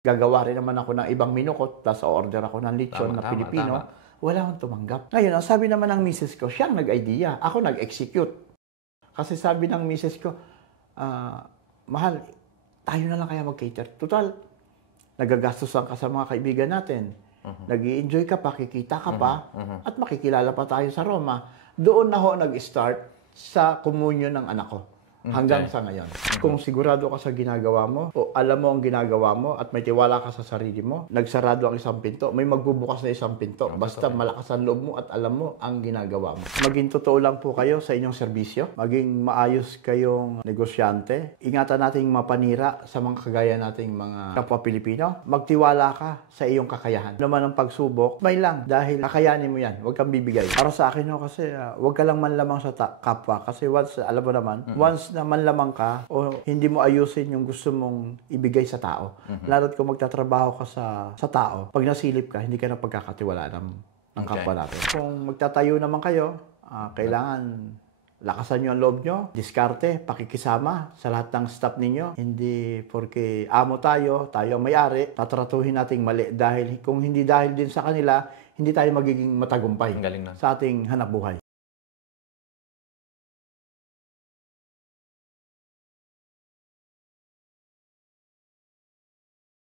Gagawa rin naman ako ng ibang menu ko, tapos order ako ng lechon na Pilipino. Wala akong tumanggap. Ngayon, ang sabi naman ng misis ko, siyang nag-idea, ako nag-execute. Kasi sabi ng misis ko, mahal, tayo na lang kaya mag-cater. Total, nagagastusan ka sa mga kaibigan natin. Nag-i-enjoy ka pa, kikita ka pa, at makikilala pa tayo sa Roma. Doon na ho nag-start sa communion ng anak ko. Hanggang sa ngayon. Kung sigurado ka sa ginagawa mo, o alam mo ang ginagawa mo, at may tiwala ka sa sarili mo, nagsarado ang isang pinto, may magbubukas na isang pinto. Basta malakas ang loob mo at alam mo ang ginagawa mo. Maging totoo lang po kayo sa inyong serbisyo. Maging maayos kayong negosyante. Ingatan nating mapanira sa mga kagaya nating mga kapwa Pilipino. Magtiwala ka sa iyong kakayahan. Naman ang pagsubok, may lang. Dahil kakayanin mo yan. Huwag kang bibigay. Para sa akin, no, kasi huwag ka lang manlamang sa kapwa. Kasi once, alam mo naman, once na manlamang ka o hindi mo ayusin yung gusto mong ibigay sa tao. Lalo't kung magtatrabaho ka sa tao, pag nasilip ka, hindi ka na pagkakatiwalaan ng kapwa natin. Kung magtatayo naman kayo, kailangan lakasan nyo ang loob nyo, diskarte, pakikisama sa lahat ng staff ninyo. Hindi porque amo tayo ang may-ari, tatratuhin nating mali dahil kung hindi dahil din sa kanila, hindi tayo magiging matagumpay sa ating hanapbuhay.